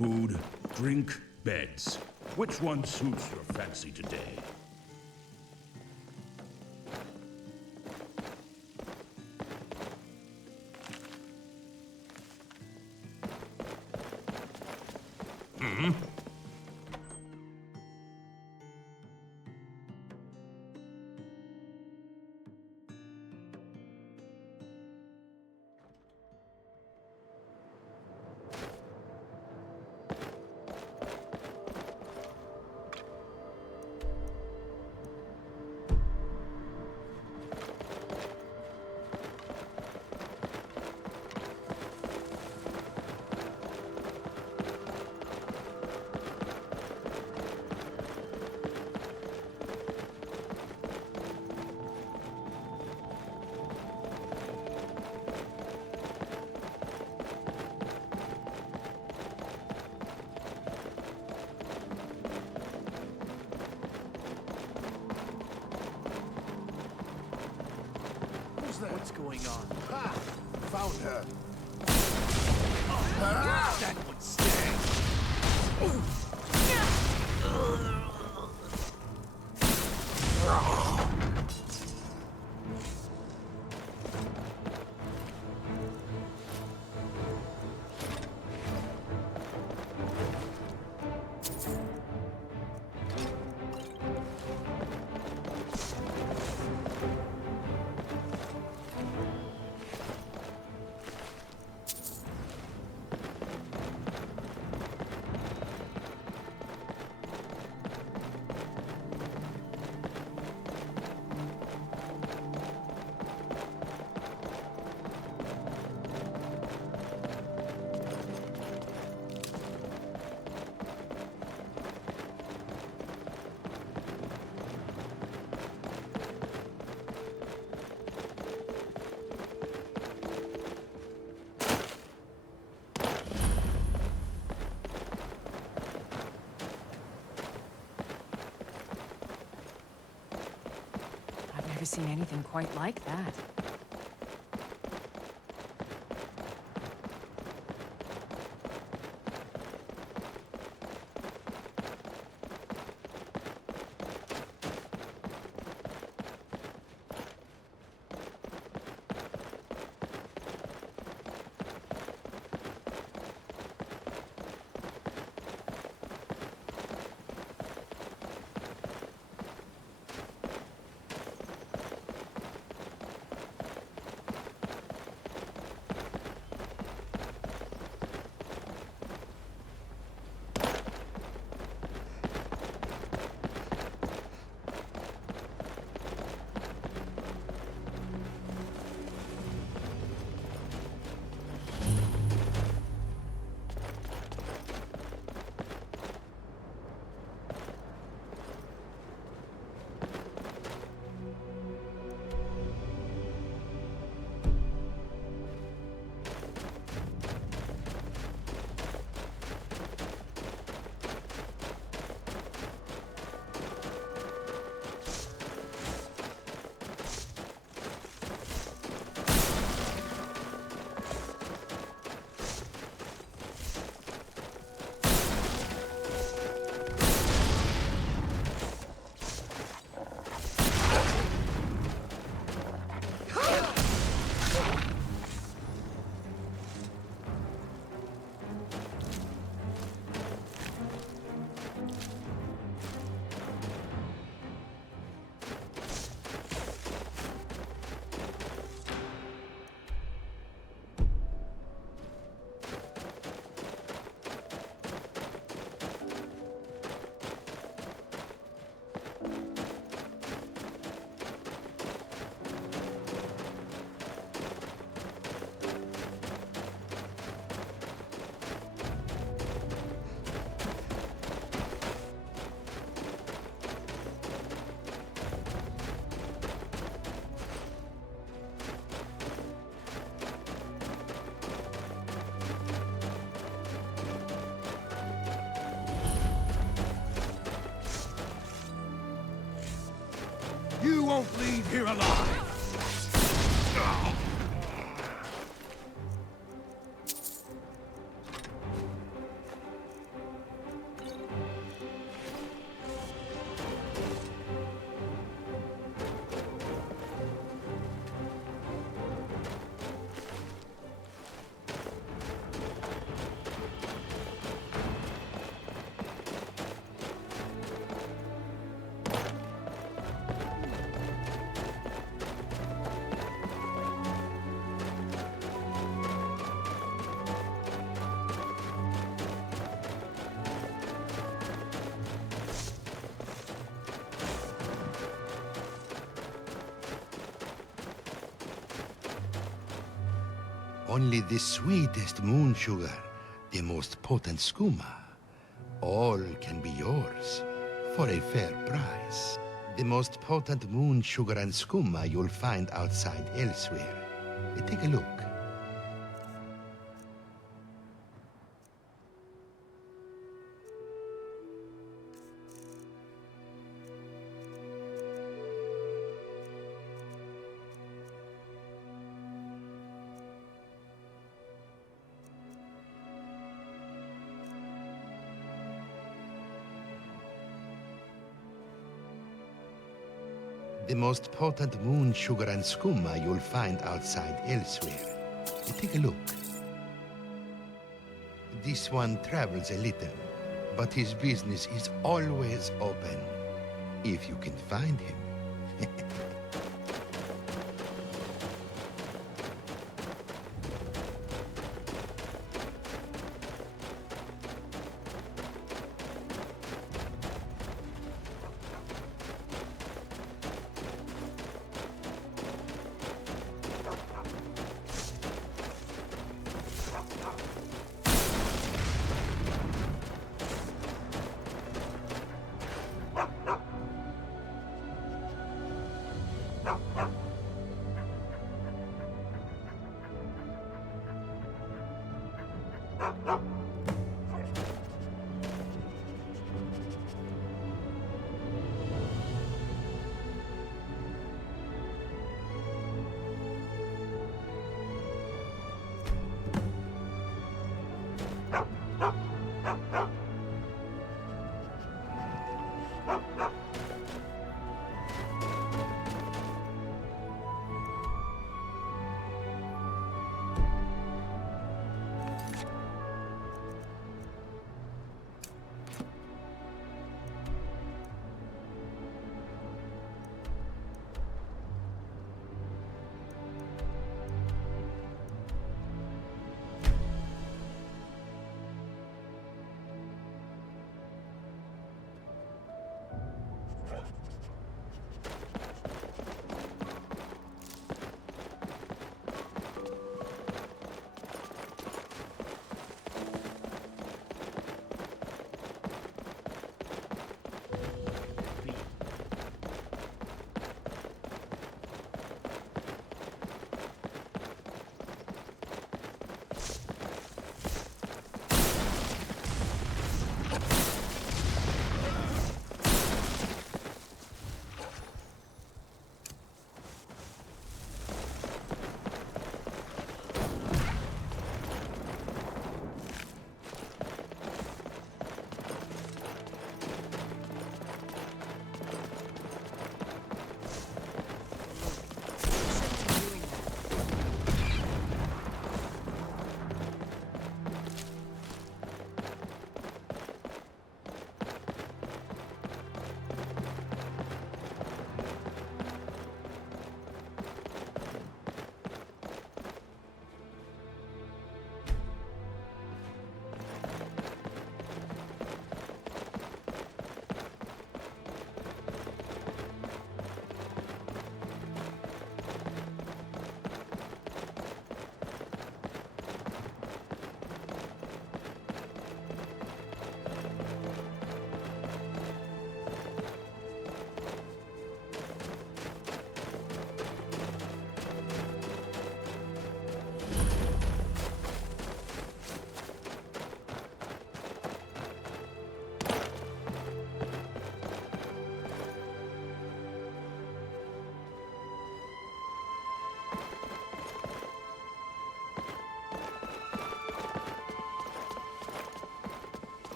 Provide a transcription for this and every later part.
Food, drink, beds. Which one suits your fancy today? What's going on? Ha! Found her. That would sting. I've never seen anything quite like that. You won't leave here alive! Only the sweetest moon sugar, the most potent skooma. All can be yours for a fair price. The most potent moon sugar and skooma you'll find outside elsewhere. Take a look. The most potent moon sugar and skooma you'll find outside elsewhere. Take a look. This one travels a little, but his business is always open, if you can find him.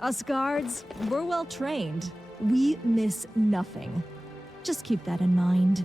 Us guards, we're well trained. We miss nothing. Just keep that in mind.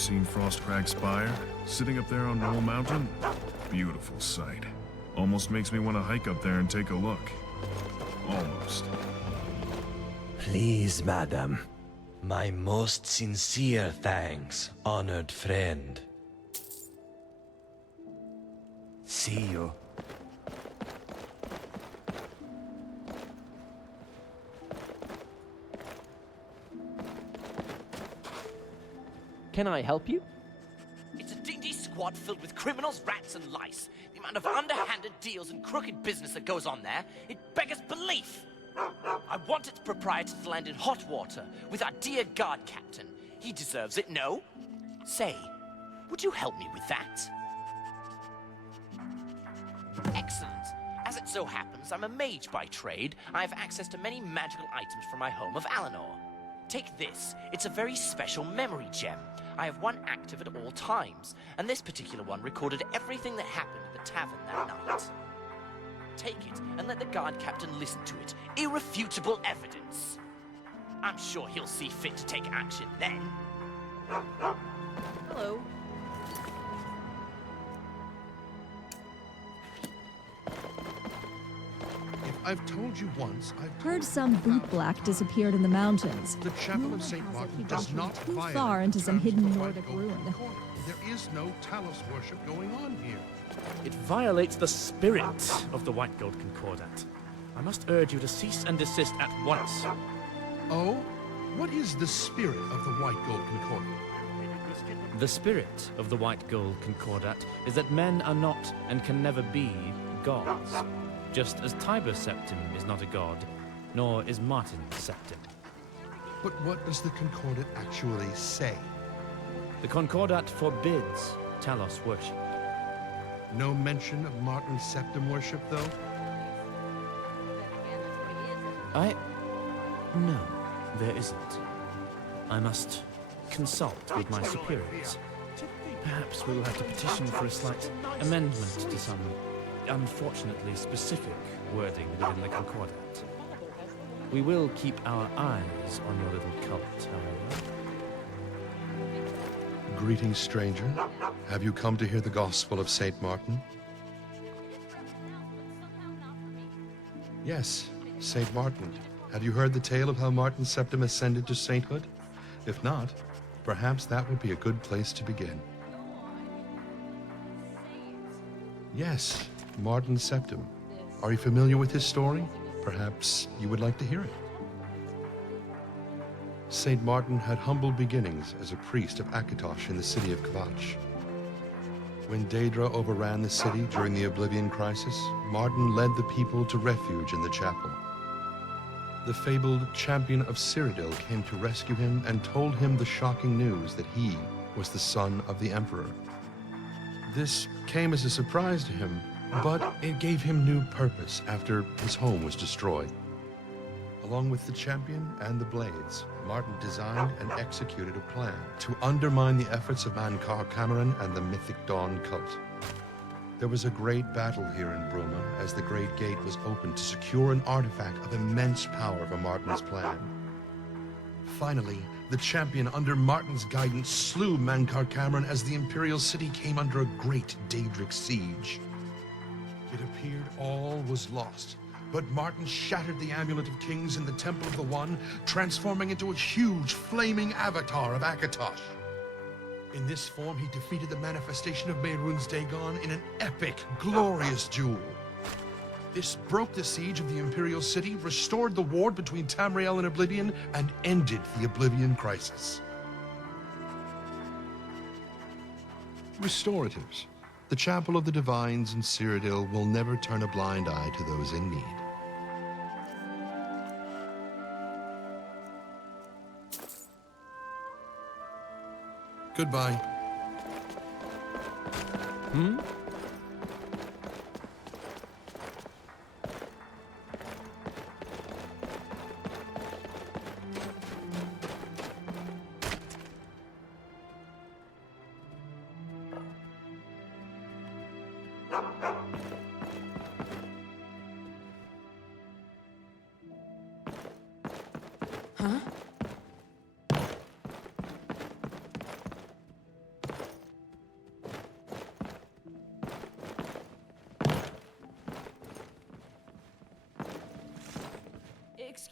seen Frostcrag Spire? Sitting up there on Knoll Mountain? Beautiful sight. Almost makes me want to hike up there and take a look. Almost. Please, madam. My most sincere thanks, honored friend. See you. Can I help you? It's a dingy squad filled with criminals, rats, and lice. The amount of underhanded deals and crooked business that goes on there, it beggars belief. I want its proprietor to land in hot water with our dear guard captain. He deserves it, no? Say, would you help me with that? Excellent. As it so happens, I'm a mage by trade. I have access to many magical items from my home of Alinor. Take this. It's a very special memory gem. I have one active at all times, and this particular one recorded everything that happened at the tavern that night. Take it and let the guard captain listen to it. Irrefutable evidence. I'm sure he'll see fit to take action then. Hello. If I've told you once, I've Heard some bootblack disappeared in the mountains. The Chapel of Rumor St. has it Martin he does ventured not too violate far into the some terms of hidden the Nordic White Gold ruin. Accord. There is no Talos worship going on here. It violates the spirit of the White Gold Concordat. I must urge you to cease and desist at once. Oh? What is the spirit of the White Gold Concordat? The spirit of the White Gold Concordat is that men are not and can never be gods. Just as Tiber Septim is not a god, nor is Martin Septim. But what does the Concordat actually say? The Concordat forbids Talos worship. No mention of Martin Septim worship, though? No, there isn't. I must consult with my superiors. Perhaps we will have to petition for a slight amendment to some unfortunately specific wording within the Concordat. We will keep our eyes on your little cult, however. Greetings, stranger. Have you come to hear the gospel of St. Martin? Yes, St. Martin. Have you heard the tale of how Martin Septim ascended to sainthood? If not, perhaps that would be a good place to begin. Yes, Martin Septim. Are you familiar with his story? Perhaps you would like to hear it. St. Martin had humble beginnings as a priest of Akatosh in the city of Kvatch. When Daedra overran the city during the Oblivion Crisis, Martin led the people to refuge in the chapel. The fabled champion of Cyrodiil came to rescue him and told him the shocking news that he was the son of the Emperor. This came as a surprise to him, but it gave him new purpose after his home was destroyed. Along with the champion and the blades, Martin designed and executed a plan to undermine the efforts of Mankar Cameron and the Mythic Dawn cult. There was a great battle here in Bruma as the Great Gate was opened to secure an artifact of immense power for Martin's plan. Finally, the champion under Martin's guidance slew Mankar Cameron as the Imperial City came under a great Daedric siege. It appeared all was lost, but Martin shattered the Amulet of Kings in the Temple of the One, transforming into a huge flaming avatar of Akatosh. In this form, he defeated the manifestation of Mehrunes Dagon in an epic, glorious duel. This broke the siege of the Imperial City, restored the ward between Tamriel and Oblivion, and ended the Oblivion Crisis. Restoratives. The Chapel of the Divines in Cyrodiil will never turn a blind eye to those in need. Goodbye.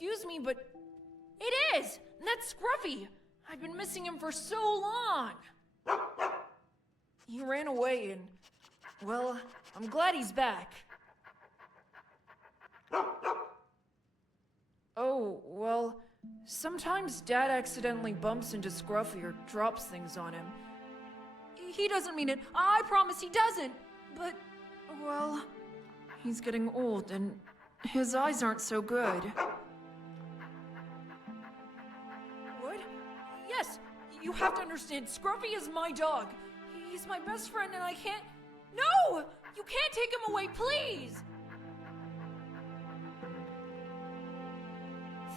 Excuse me, but it is! That's Scruffy! I've been missing him for so long! He ran away and, well, I'm glad he's back. Oh, well, sometimes Dad accidentally bumps into Scruffy or drops things on him. He doesn't mean it. I promise he doesn't. But, well, he's getting old and his eyes aren't so good. What? Yes, you have to understand, Scruffy is my dog. He's my best friend and I can't... No! You can't take him away, please!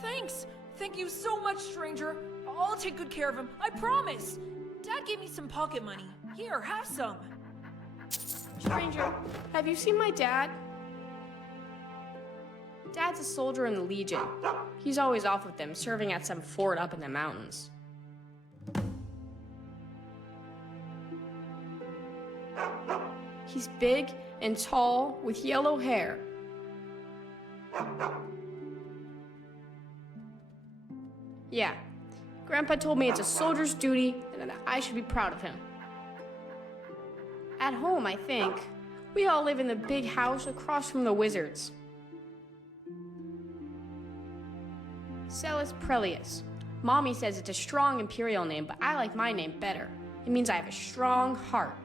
Thanks. Thank you so much, stranger. I'll take good care of him. I promise. Dad gave me some pocket money. Here, have some. Stranger, have you seen my dad? Dad's a soldier in the Legion. He's always off with them, serving at some fort up in the mountains. He's big and tall with yellow hair. Yeah, Grandpa told me it's a soldier's duty and that I should be proud of him. At home, I think. We all live in the big house across from the wizards. Celis Prelius. Mommy says it's a strong imperial name, but I like my name better. It means I have a strong heart.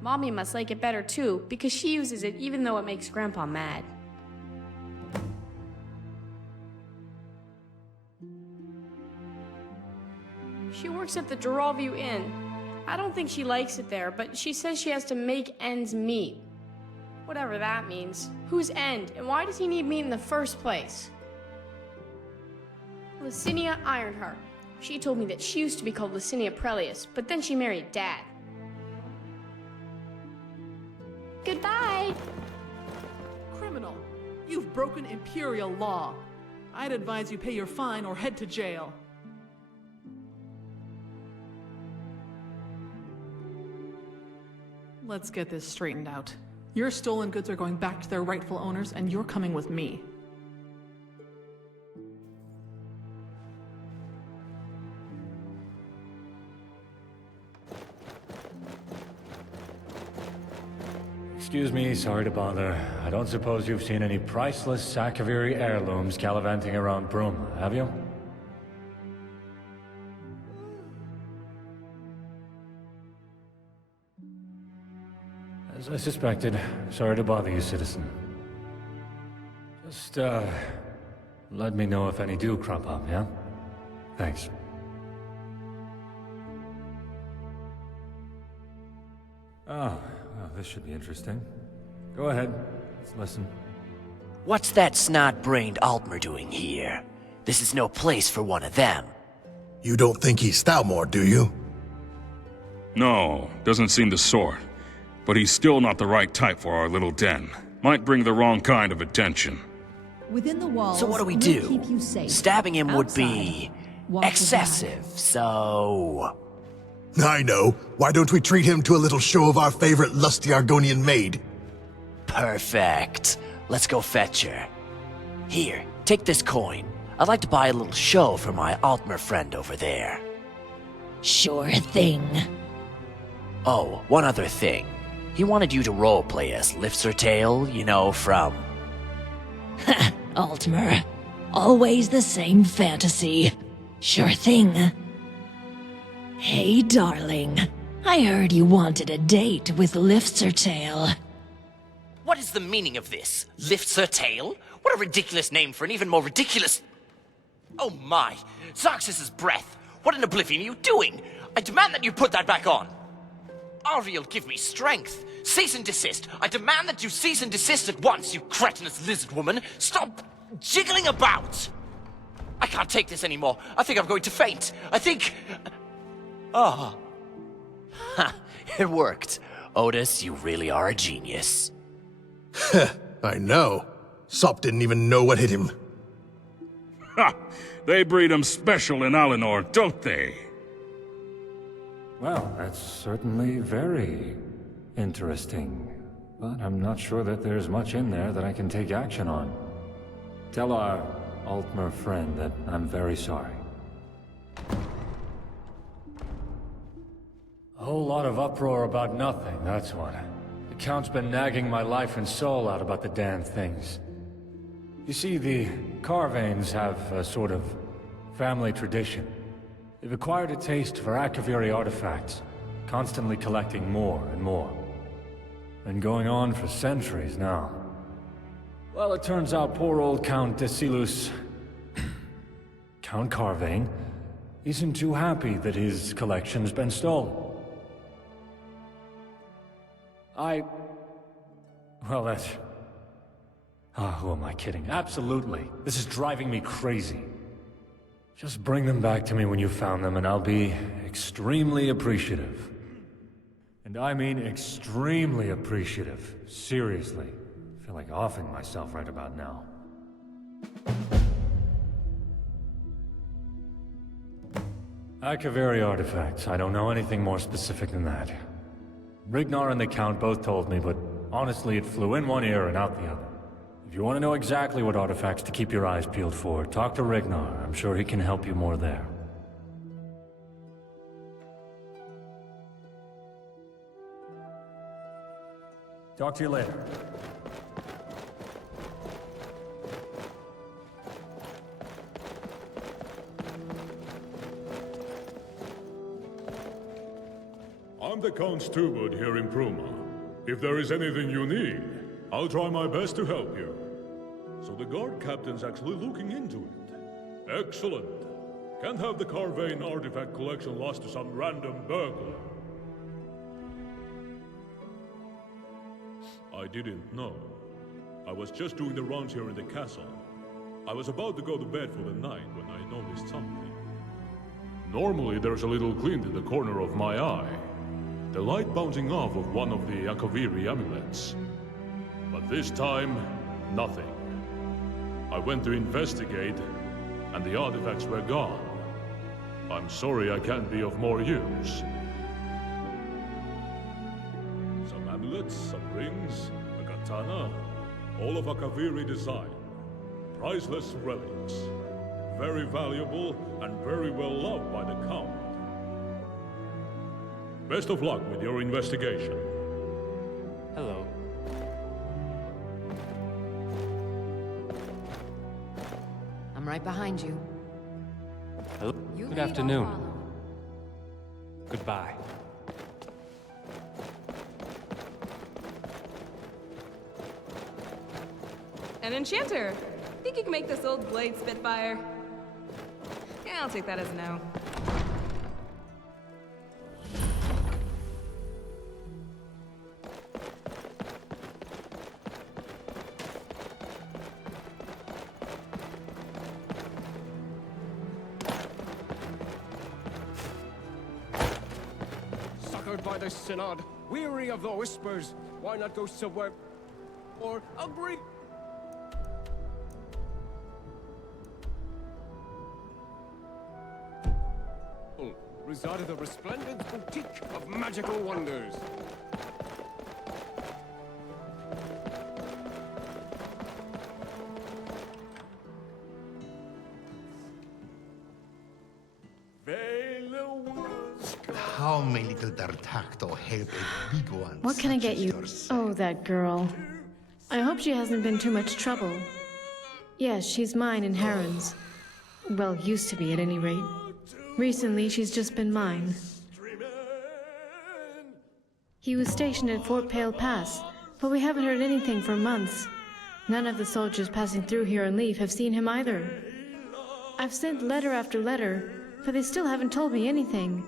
Mommy must like it better too, because she uses it even though it makes Grandpa mad. She works at the Duralview Inn. I don't think she likes it there, but she says she has to make ends meet. Whatever that means. Whose end, and why does he need me in the first place? Licinia Ironheart. She told me that she used to be called Licinia Prelius, but then she married Dad. Goodbye! Criminal, you've broken Imperial law. I'd advise you pay your fine or head to jail. Let's get this straightened out. Your stolen goods are going back to their rightful owners, and you're coming with me. Excuse me, sorry to bother. I don't suppose you've seen any priceless Sakaviri heirlooms gallivanting around Broom, have you? As I suspected. Sorry to bother you, citizen. Just, let me know if any do crop up, yeah? Thanks. Oh, well, this should be interesting. Go ahead. Let's listen. What's that snot-brained Altmer doing here? This is no place for one of them. You don't think he's Stalmore, do you? No, doesn't seem the sort. But he's still not the right type for our little den. Might bring the wrong kind of attention. Within the walls, So what do we we'll do? keep you safe. Stabbing him would Outside, be walk with excessive, so... I know. Why don't we treat him to a little show of our favorite lusty Argonian maid? Perfect. Let's go fetch her. Here, take this coin. I'd like to buy a little show for my Altmer friend over there. Sure thing. Oh, one other thing. He wanted you to roleplay as Lifsertail, you know, from... Ha! Altmer. Always the same fantasy. Sure thing. Hey, darling. I heard you wanted a date with Lifsertail. What is the meaning of this? Lifsertail? What a ridiculous name for an even more ridiculous... Oh my! Zarxus's breath! What in oblivion are you doing? I demand that you put that back on! Ariel, give me strength! Cease and desist! I demand that you cease and desist at once, you cretinous lizard woman! Stop jiggling about! I can't take this anymore. I think I'm going to faint. I think... Ah. Ha! It worked. Otis, you really are a genius. I know. Sop didn't even know what hit him. Ha! They breed 'em special in Alinor, don't they? Well, that's certainly very interesting. But I'm not sure that there's much in there that I can take action on. Tell our Altmer friend, that I'm very sorry. A whole lot of uproar about nothing, that's what. The Count's been nagging my life and soul out about the damn things. You see, the Carvanes have a sort of family tradition. They've acquired a taste for Akaviri artifacts, constantly collecting more and more. Been going on for centuries now. Well, it turns out poor old Count Desilus... Count Carvane isn't too happy that his collection's been stolen. Well, that's... who am I kidding? Absolutely. This is driving me crazy. Just bring them back to me when you found them, and I'll be extremely appreciative. And I mean extremely appreciative. Seriously. I feel like offing myself right about now. Akaviri artifacts. I don't know anything more specific than that. Rignar and the Count both told me, but honestly it flew in one ear and out the other. If you want to know exactly what artifacts to keep your eyes peeled for, talk to Rignar. I'm sure he can help you more there. Talk to you later. I'm the Count Steward here in Pruma. If there is anything you need, I'll try my best to help you. So the guard captain's actually looking into it. Excellent. Can't have the Carvane artifact collection lost to some random burglar. I didn't know. I was just doing the rounds here in the castle. I was about to go to bed for the night when I noticed something. Normally there's a little glint in the corner of my eye. The light bouncing off of one of the Akaviri amulets. But this time, nothing. I went to investigate, and the artifacts were gone. I'm sorry I can't be of more use. Some amulets, some rings, a katana, all of Akaviri design. Priceless relics. Very valuable and very well loved by the Count. Best of luck with your investigation. Hello. I'm right behind you. Hello. You Good lead, I'll afternoon. follow. Goodbye. An enchanter! Think you can make this old blade spitfire? Yeah, I'll take that as a no. Suckered by the Synod, weary of the whispers, why not go somewhere more hungry? Resided the resplendent boutique of magical wonders. How may little D'Artacto help a big one? What can I get you? Oh, that girl. I hope she hasn't been too much trouble. Yes, she's mine and Heron's. Well, used to be at any rate. Recently, she's just been mine. He was stationed at Fort Pale Pass, but we haven't heard anything for months. None of the soldiers passing through here on leave have seen him either. I've sent letter after letter, but they still haven't told me anything.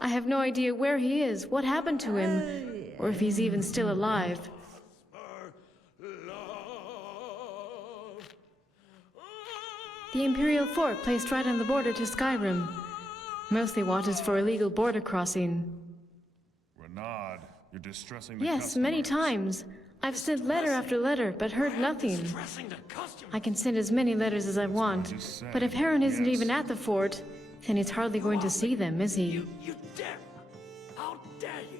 I have no idea where he is, what happened to him, or if he's even still alive. The Imperial Fort placed right on the border to Skyrim. Mostly want us for illegal border crossing. Renaud, you're distressing the Yes, many times. I've sent letter after letter, but heard nothing. I can send as many letters as I want, but if Heron isn't even at the fort, then he's hardly going to see them, is he? You dare! How dare you!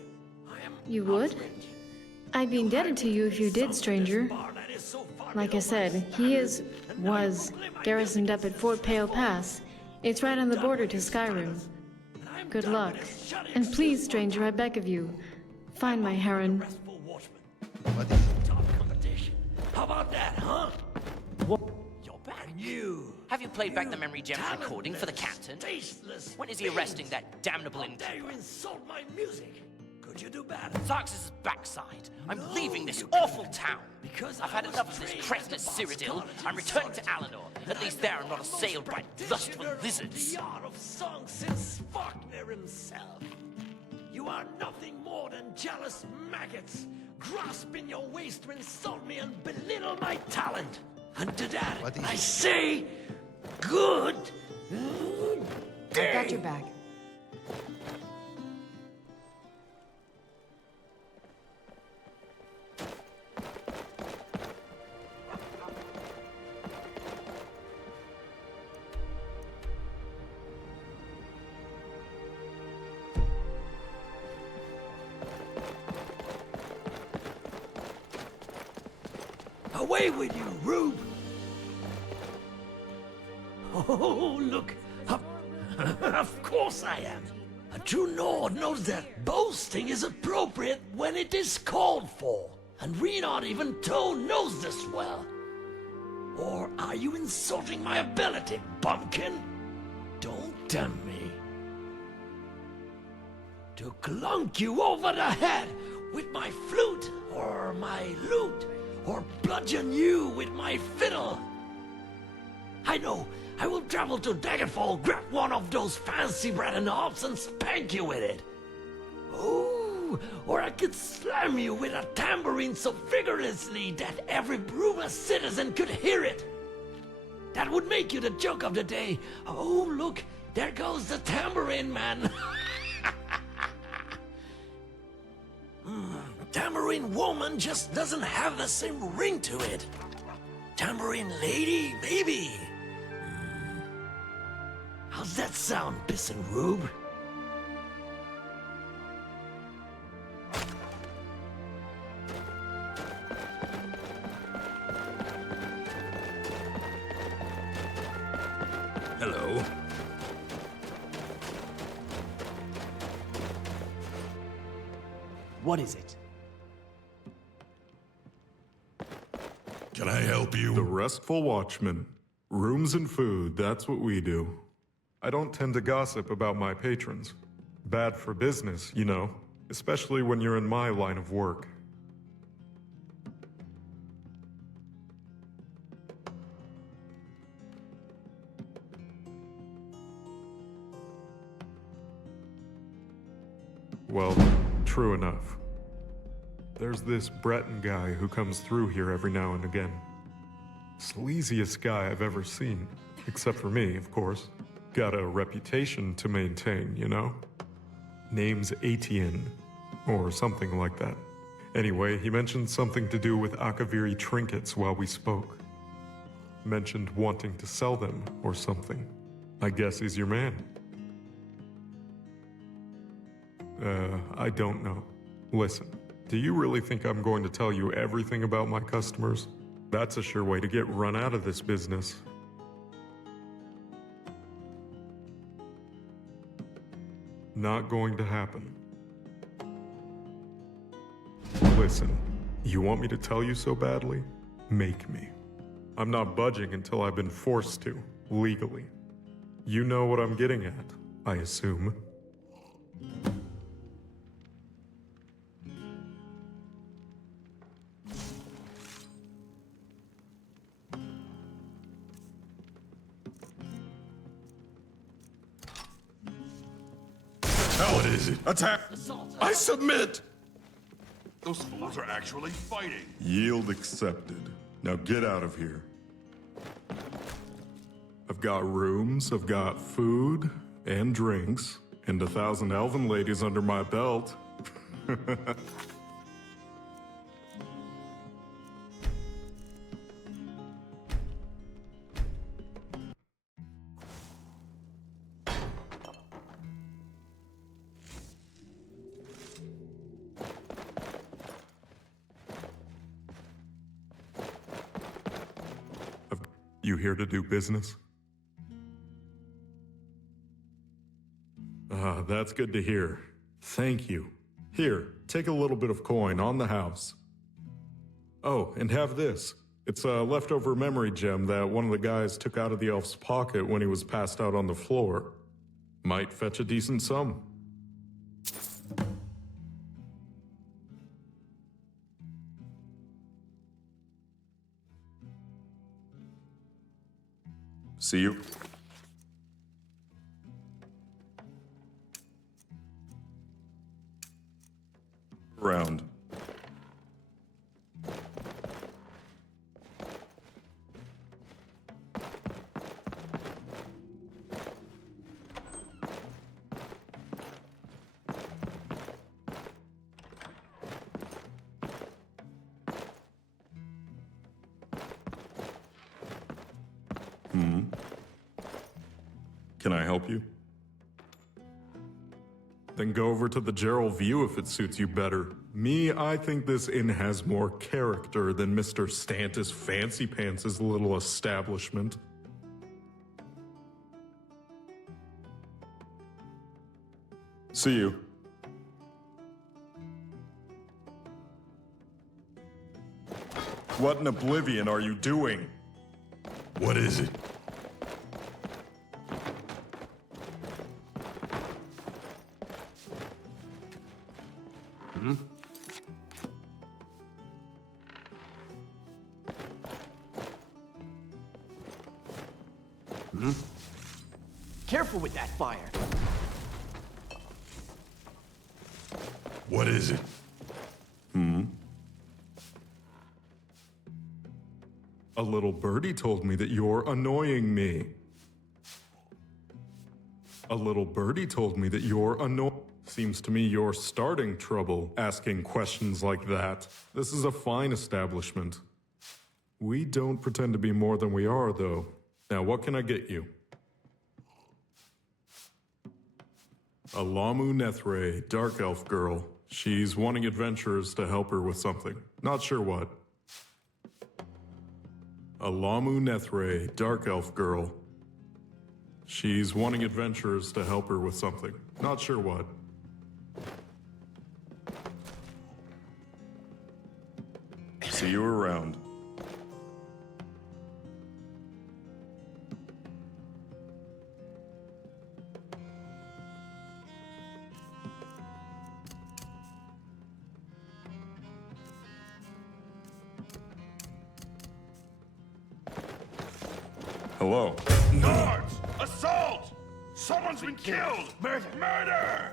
I am You would? I'd be indebted to you if you did, stranger. That is so far Like I said, he was garrisoned up at Fort Pale Pass. It's right on the border to Skyrim. Good luck. And please, stranger, I beg of you, find my heron. How about that, huh? You're back. Have you played back the memory gems recording for the captain? When is he arresting that damnable innkeeper? You insult my music. Could you do better? Tharx's backside. I'm leaving this awful town. I've had enough of this cretinous Cyrodiil. I'm returning to Alinor. At least there I'm not assailed by lustful lizards. The art of song since Faulkner himself. You are nothing more than jealous maggots, grasping your waist to insult me and belittle my talent. And to that, I say, good day. I've got your back. Away with you, Rube! Oh, look! Of course I am! A true Nord knows that boasting is appropriate when it is called for. And Renard even Toad knows this well. Or are you insulting my ability, bumpkin? Don't tempt me. To clunk you over the head with my flute or my lute, or bludgeon you with my fiddle. I know, I will travel to Daggerfall, grab one of those fancy bread knobs and spank you with it. Ooh, or I could slam you with a tambourine so vigorously that every Bruma citizen could hear it. That would make you the joke of the day. Oh, look, there goes the tambourine man. Tambourine woman just doesn't have the same ring to it. Tambourine lady, maybe. How's that sound, Pissin' Rube? Hello. What is it? Can I help you? The Restful Watchman. Rooms and food, that's what we do. I don't tend to gossip about my patrons. Bad for business, you know, especially when you're in my line of work. Well, true enough. There's this Breton guy who comes through here every now and again. Sleaziest guy I've ever seen. Except for me, of course. Got a reputation to maintain, you know? Name's Etienne, or something like that. Anyway, he mentioned something to do with Akaviri trinkets while we spoke. Mentioned wanting to sell them, or something. I guess he's your man. I don't know. Listen, do you really think I'm going to tell you everything about my customers? That's a sure way to get run out of this business. Not going to happen. Listen, you want me to tell you so badly? Make me. I'm not budging until I've been forced to, legally. You know what I'm getting at, I assume. How is it? Attack! I submit! Those fools are actually fighting. Yield accepted. Now get out of here. I've got rooms, I've got food and drinks, and 1,000 elven ladies under my belt. You here to do business? Ah, that's good to hear. Thank you. Here, take a little bit of coin on the house. Oh, and have this. It's a leftover memory gem that one of the guys took out of the elf's pocket when he was passed out on the floor. Might fetch a decent sum. See you. Around. Can I help you? Then go over to the Gerald View if it suits you better. Me, I think this inn has more character than Mr. Stantis Fancy Pants' little establishment. See you. What in oblivion are you doing? What is it? Careful with that fire. What is it? A little birdie told me that you're annoying me. A little birdie told me that you're Seems to me you're starting trouble asking questions like that. This is a fine establishment. We don't pretend to be more than we are, though. Now, what can I get you? A Lamu Nethray, dark elf girl. She's wanting adventurers to help her with something. Not sure what. A Lamu Nethray, dark elf girl. She's wanting adventurers to help her with something. Not sure what. See you around. Hello. Guards! Assault! Someone's been killed! Murder! Murder!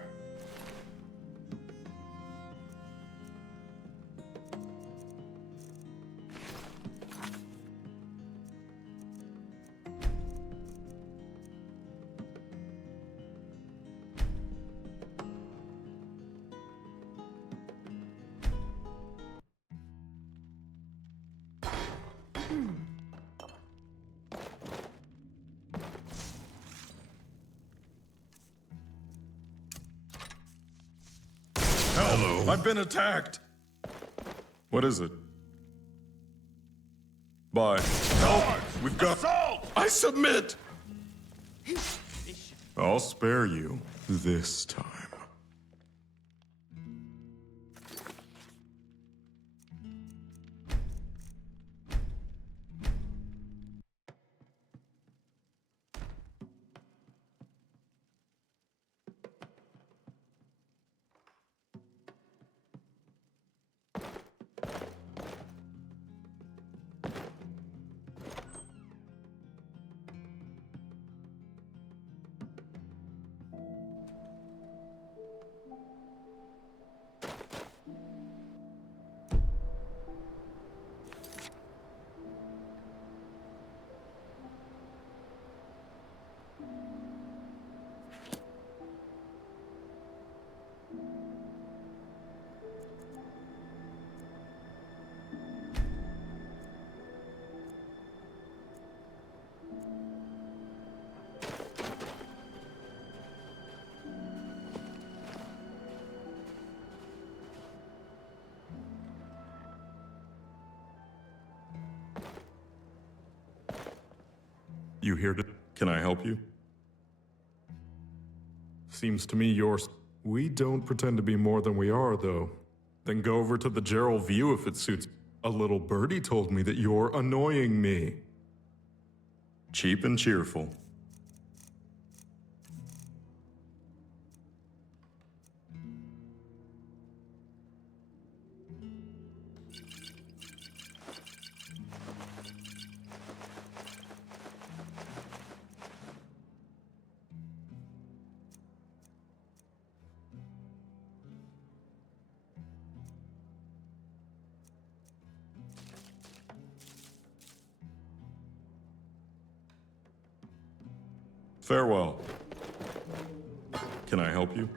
Hello. I've been attacked. What is it? Bye. Guards! We've got... Assault! I submit! I'll spare you this time. You here to... Can I help you? Seems to me you're... We don't pretend to be more than we are, though. Then go over to the Gerald View if it suits. A little birdie told me that you're annoying me. Cheap and cheerful. Farewell. Can I help you?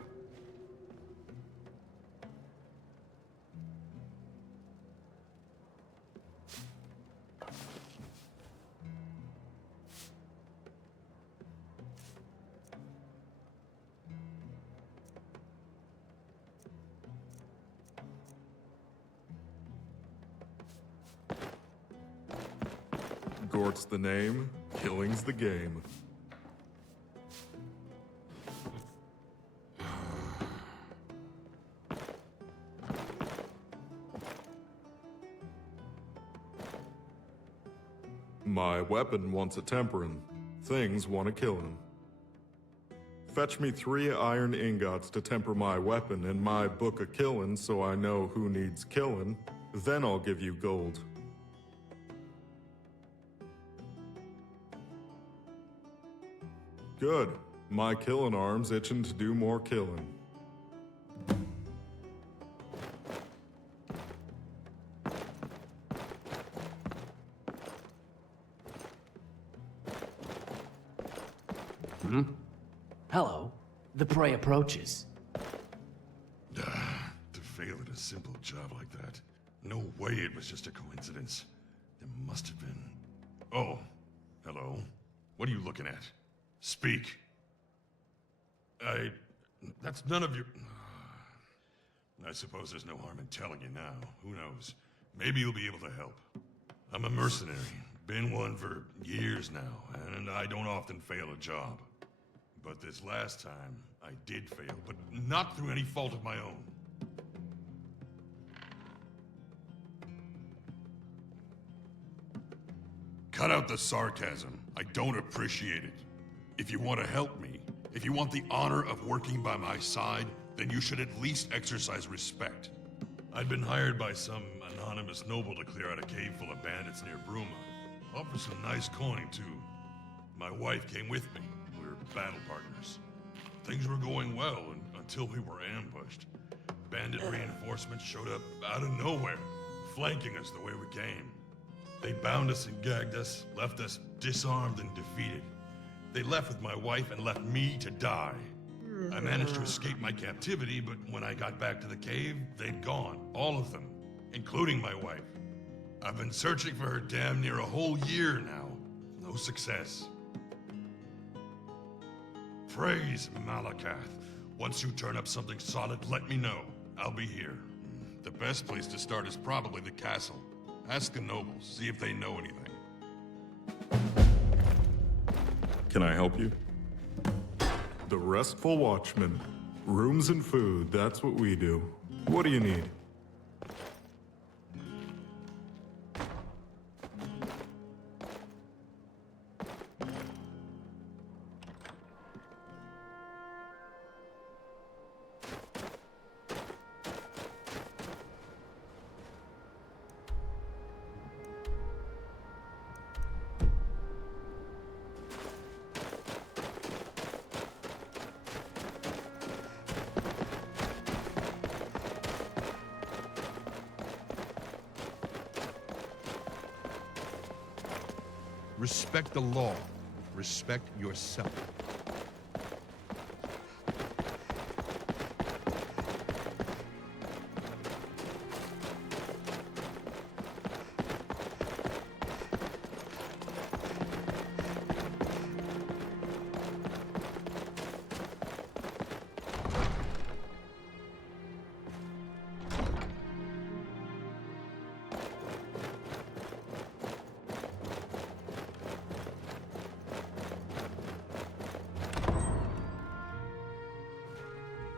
Gort's the name, killing's the game. My weapon wants a temperin'. Things want to kill him. Fetch me 3 iron ingots to temper my weapon and my book of killin' so I know who needs killin'. Then I'll give you gold. Good. My killin' arm's itching to do more killin'. Hello. The prey approaches. To fail at a simple job like that. No way it was just a coincidence. There must have been... Oh, hello. What are you looking at? Speak. That's none of your... I suppose there's no harm in telling you now. Who knows? Maybe you'll be able to help. I'm a mercenary. Been one for years now, and I don't often fail a job. But this last time, I did fail, but not through any fault of my own. Cut out the sarcasm. I don't appreciate it. If you want to help me, if you want the honor of working by my side, then you should at least exercise respect. I'd been hired by some anonymous noble to clear out a cave full of bandits near Bruma. Offered some nice coin, too. My wife came with me. We were battle partners. Things were going well until we were ambushed. Bandit reinforcements showed up out of nowhere, flanking us the way we came. They bound us and gagged us, left us disarmed and defeated. They left with my wife and left me to die. I managed to escape my captivity, but when I got back to the cave, they'd gone. All of them, including my wife. I've been searching for her damn near a whole year now. No success. Praise Malakath. Once you turn up something solid, let me know. I'll be here. The best place to start is probably the castle. Ask the nobles, see if they know anything. Can I help you? The Restful Watchman. Rooms and food, that's what we do. What do you need? Respect the law. Respect yourself.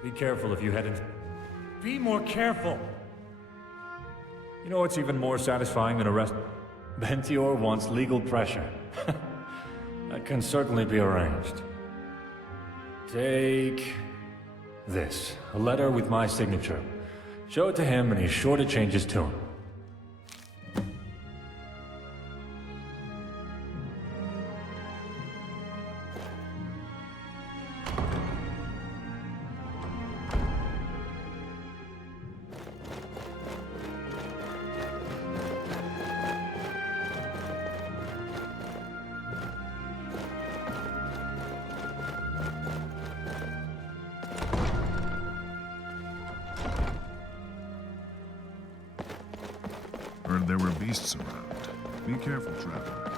Be careful if you head in. Be more careful! You know what's even more satisfying than arrest? Bentior wants legal pressure. That can certainly be arranged. Take this. A letter with my signature. Show it to him and he's sure to change his tune. Heard there were beasts around. Be careful, traveler.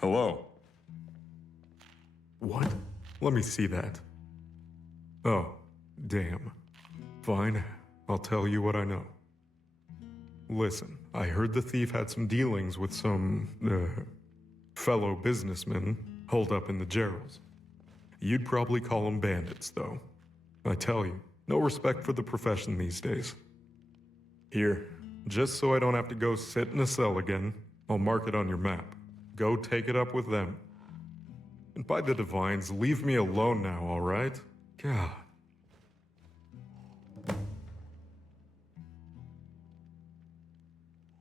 Hello? What? Let me see that. Oh, damn. Fine, I'll tell you what I know. Listen, I heard the thief had some dealings with some, fellow businessmen holed up in the Gerals. You'd probably call them bandits, though. I tell you, no respect for the profession these days. Here, just so I don't have to go sit in a cell again, I'll mark it on your map. Go take it up with them. And by the divines, leave me alone now, all right? God.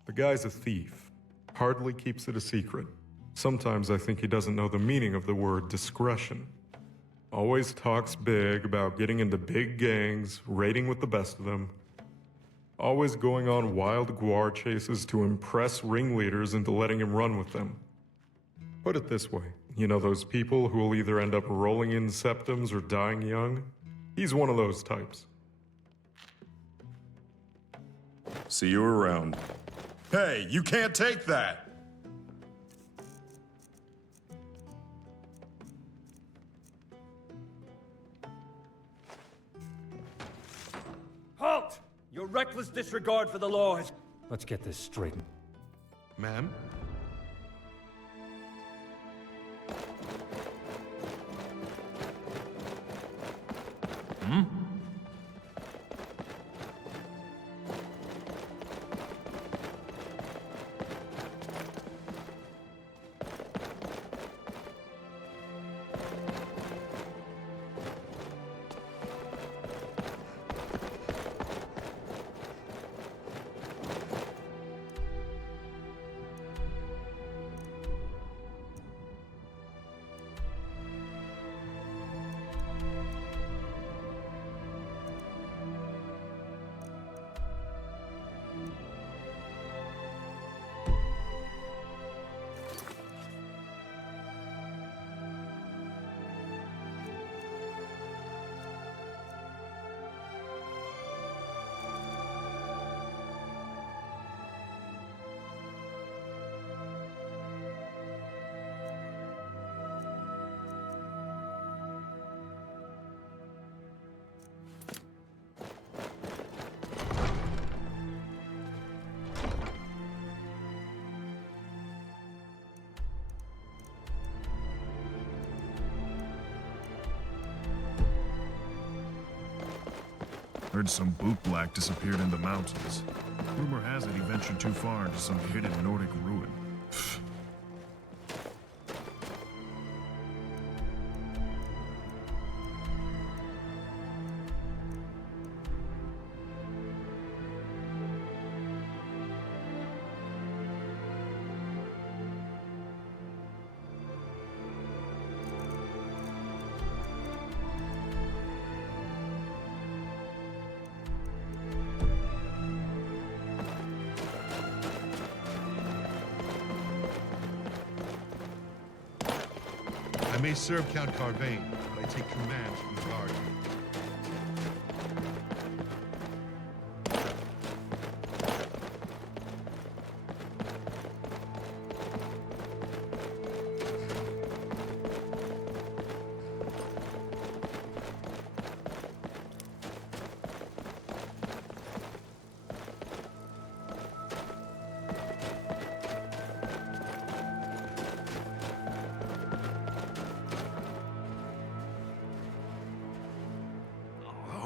The guy's a thief. Hardly keeps it a secret. Sometimes I think he doesn't know the meaning of the word discretion. Always talks big about getting into big gangs, raiding with the best of them. Always going on wild guar chases to impress ringleaders into letting him run with them. Put it this way, you know those people who will either end up rolling in septums or dying young? He's one of those types. See you around. Hey, you can't take that! Halt! Your reckless disregard for the law has... Let's get this straight. Ma'am? Hmm? Heard some bootblack disappeared in the mountains. Rumor has it he ventured too far into some hidden Nordic ruin. I may serve Count Carvain, but I take command from the guard.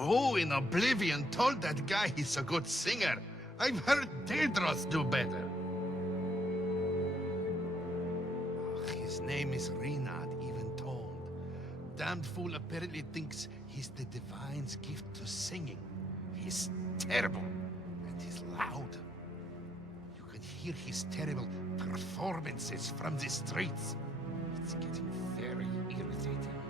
Who in Oblivion told that guy he's a good singer? I've heard Daedros do better. His name is Renard, even-toned. Damned fool apparently thinks he's the divine's gift to singing. He's terrible, and he's loud. You can hear his terrible performances from the streets. It's getting very irritating.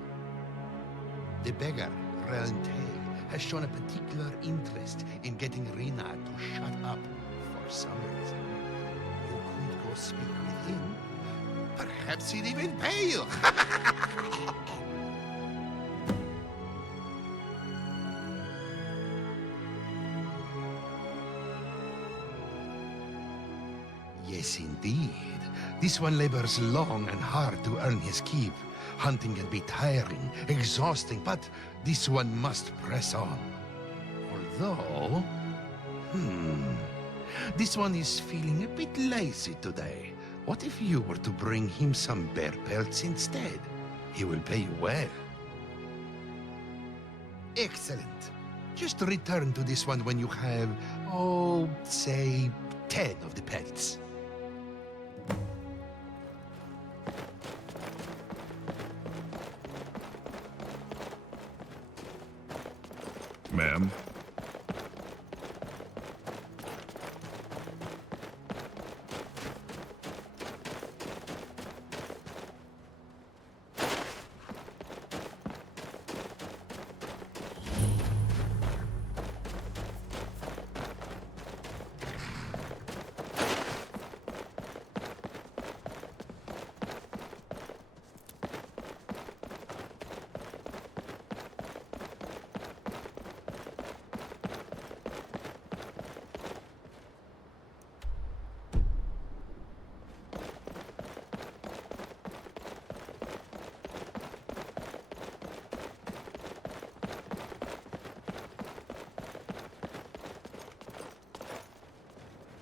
The beggar, Relentale, has shown a particular interest in getting Renard to shut up for some reason. You could go speak with him. Perhaps he'd even pay you. Yes, indeed. This one labors long and hard to earn his keep. Hunting can be tiring, exhausting, but this one must press on. Although... this one is feeling a bit lazy today. What if you were to bring him some bear pelts instead? He will pay you well. Excellent. Just return to this one when you have, oh, say, 10 of the pelts. Ma'am?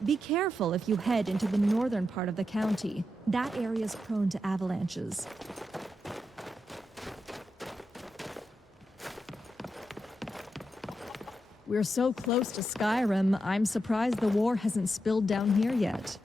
Be careful if you head into the northern part of the county. That area is prone to avalanches. We're so close to Skyrim, I'm surprised the war hasn't spilled down here yet.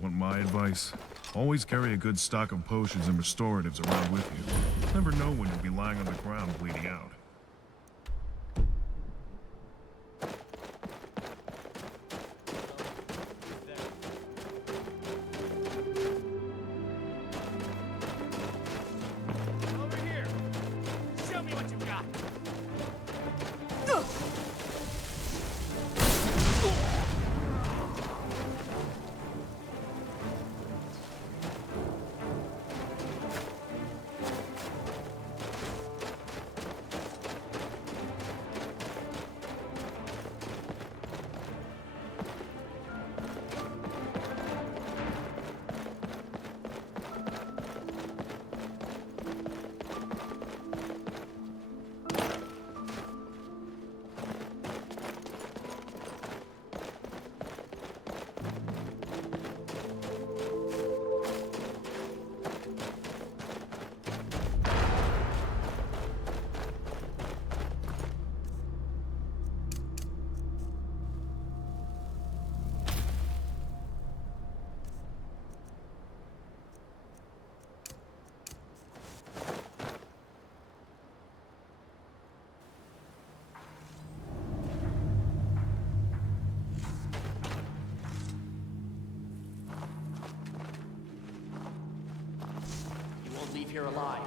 Want my advice? Always carry a good stock of potions and restoratives around with you. Never know when you'll be lying on the ground bleeding out. Over here. Show me what you got. Leave here alive.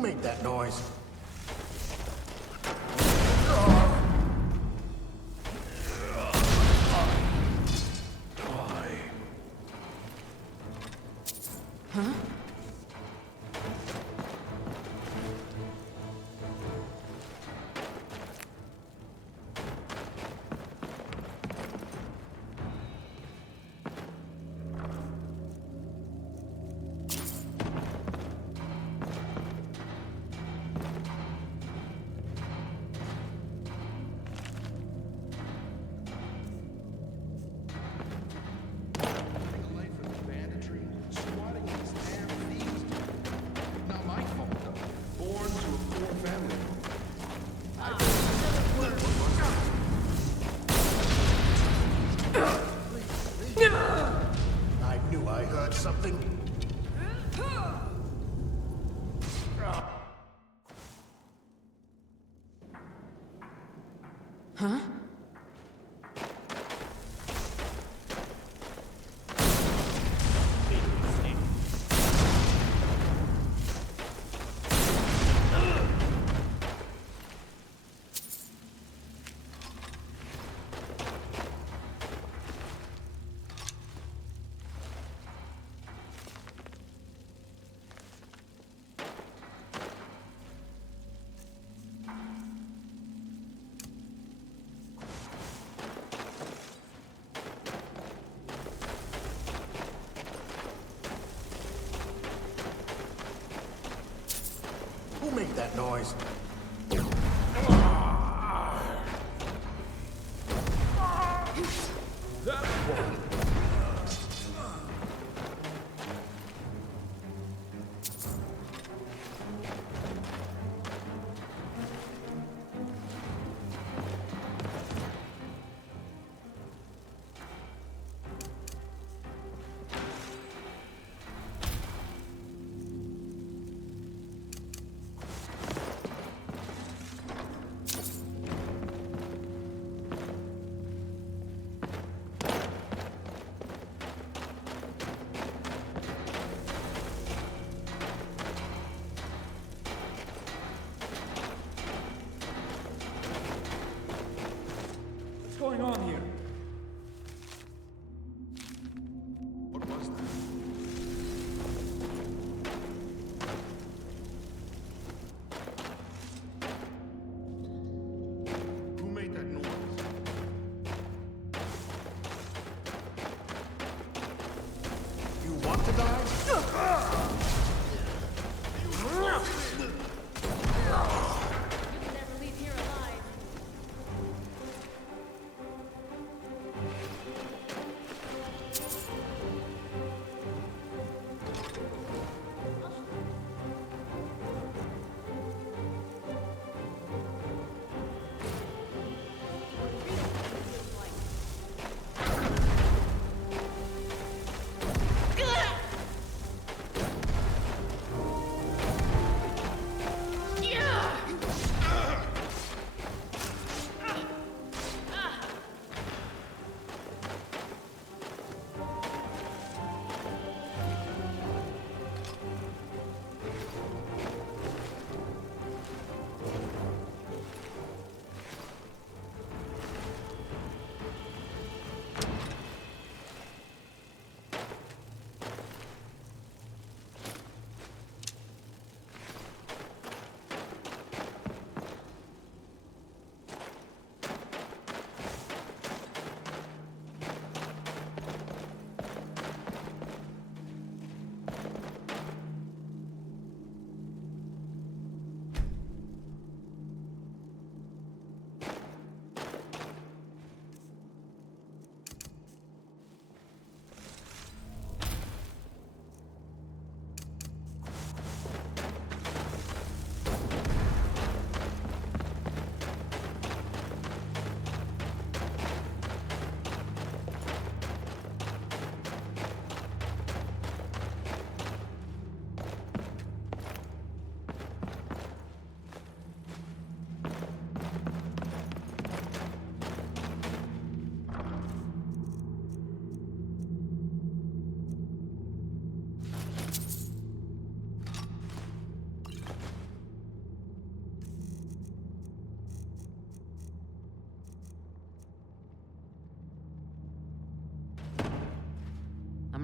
made that noise? Huh? I knew I heard something. Huh? Who made that noise? That one. What's going on here? What was that? Who made that noise? You want to die?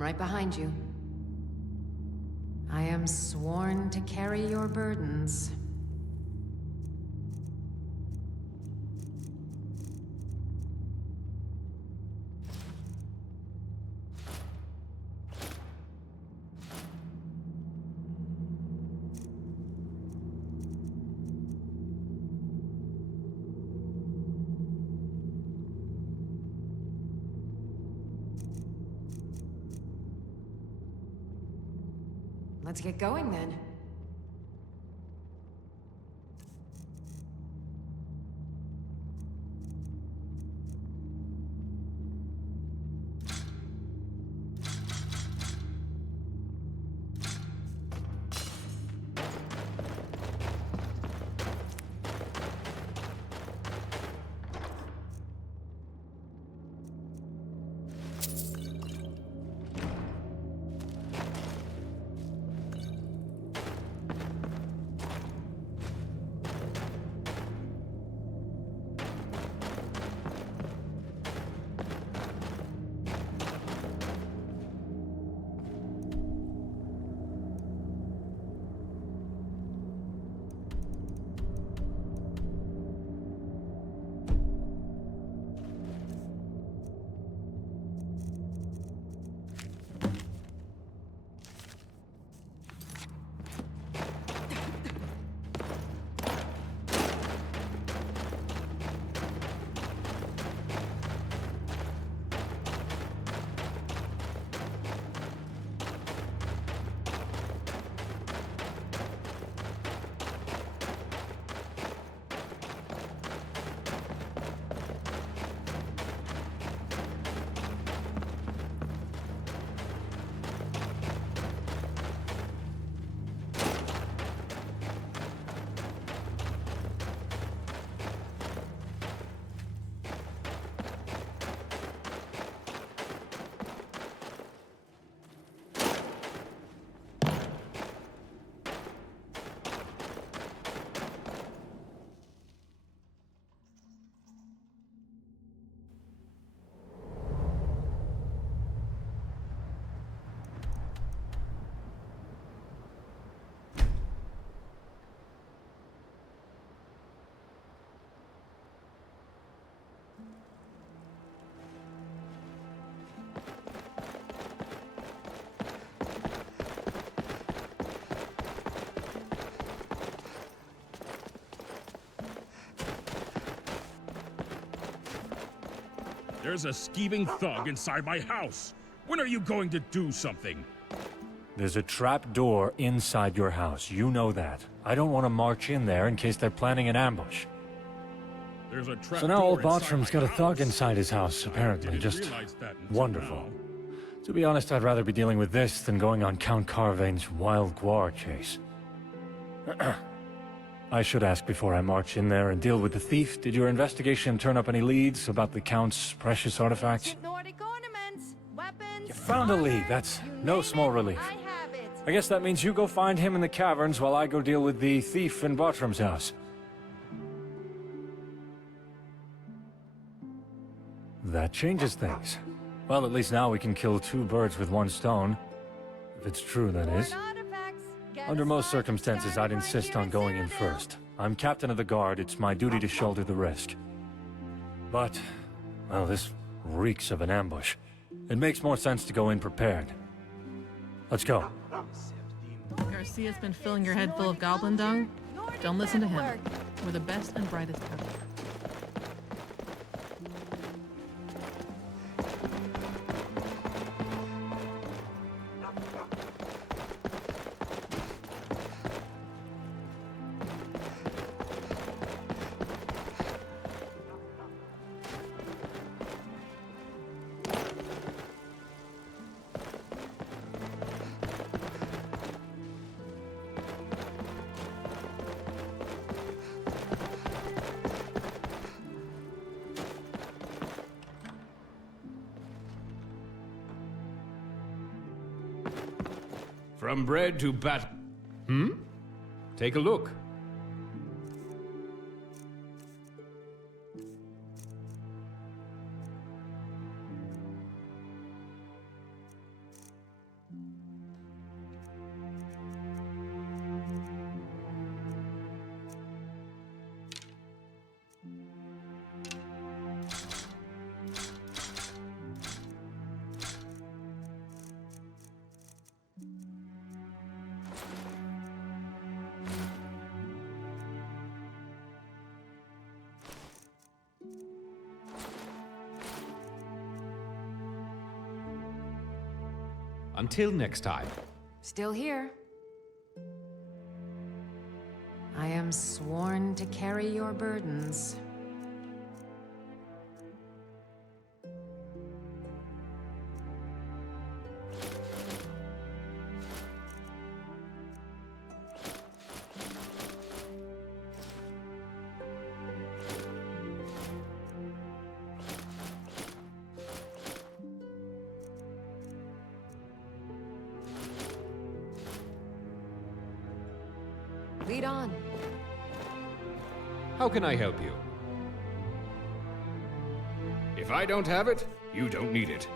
right behind you. I am sworn to carry your burdens. Let's get going then. There's a scheming thug inside my house. When are you going to do something? There's a trap door inside your house. You know that. I don't want to march in there in case they're planning an ambush. There's a trap So now door old inside Bartram's my got a thug house? inside his house, apparently. Didn't Just realize that until wonderful. now. To be honest, I'd rather be dealing with this than going on Count Carvain's wild guar chase. I should ask before I march in there and deal with the thief. Did your investigation turn up any leads about the Count's precious artifacts? Nordic ornaments, weapons. You found a lead. That's no small relief. I guess that means you go find him in the caverns while I go deal with the thief in Bartram's house. That changes things. Well, at least now we can kill two birds with one stone. If it's true, that is. Under most circumstances, I'd insist on going in first. I'm captain of the guard. It's my duty to shoulder the risk. But, well, this reeks of an ambush. It makes more sense to go in prepared. Let's go. Garcia's been filling your head full of goblin dung? Don't listen to him. We're the best and brightest ever. From bread to bat... Take a look. Until next time. Still here. I am sworn to carry your burdens. Lead on. How can I help you? If I don't have it, you don't need it.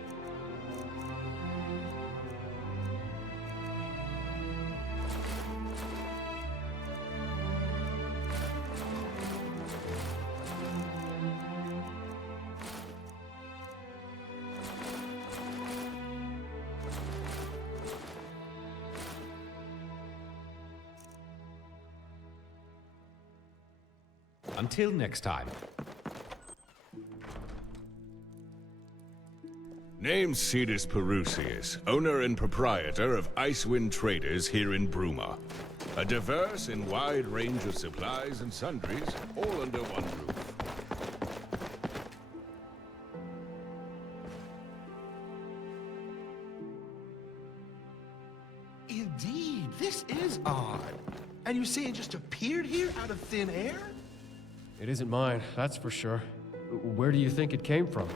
Until next time. Name's Cedus Perusius, owner and proprietor of Icewind Traders here in Bruma. A diverse and wide range of supplies and sundries, all under one roof. Indeed, this is odd. And you say it just appeared here out of thin air? It isn't mine, that's for sure. Where do you think it came from?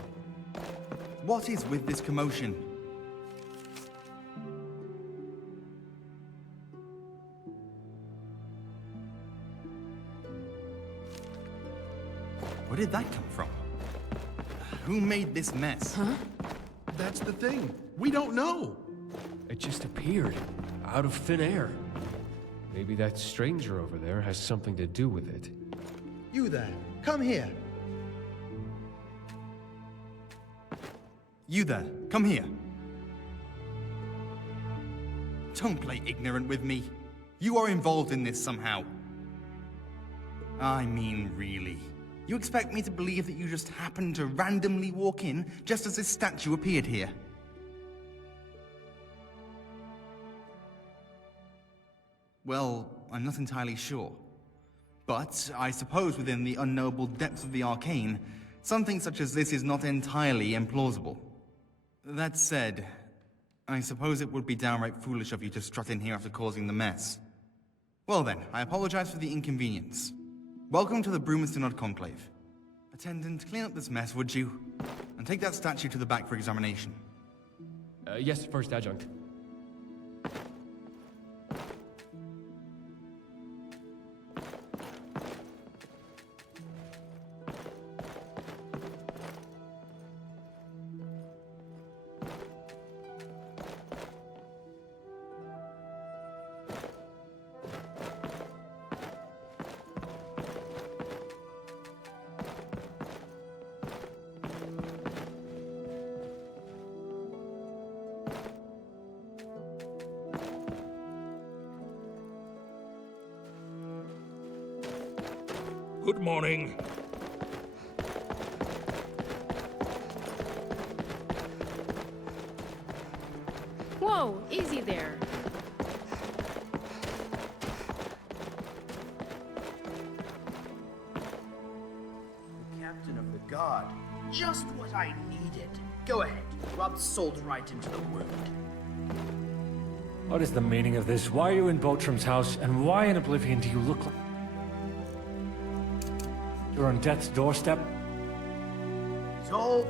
What is with this commotion? Where did that come from? Who made this mess? Huh? That's the thing. We don't know. It just appeared, out of thin air. Maybe that stranger over there has something to do with it. You there, come here. You there, come here. Don't play ignorant with me. You are involved in this somehow. I mean, really. You expect me to believe that you just happened to randomly walk in just as this statue appeared here? Well, I'm not entirely sure. But I suppose within the unknowable depths of the arcane, something such as this is not entirely implausible. That said, I suppose it would be downright foolish of you to strut in here after causing the mess. Well then, I apologize for the inconvenience. Welcome to the Brumistonod Conclave. Attendant, clean up this mess, would you? And take that statue to the back for examination. Yes, First Adjunct. Good morning. Whoa, easy there. The captain of the guard. Just what I needed. Go ahead, rub salt right into the wound. What is the meaning of this? Why are you in Boatram's house, and why in Oblivion do you look like... You're on death's doorstep? It's all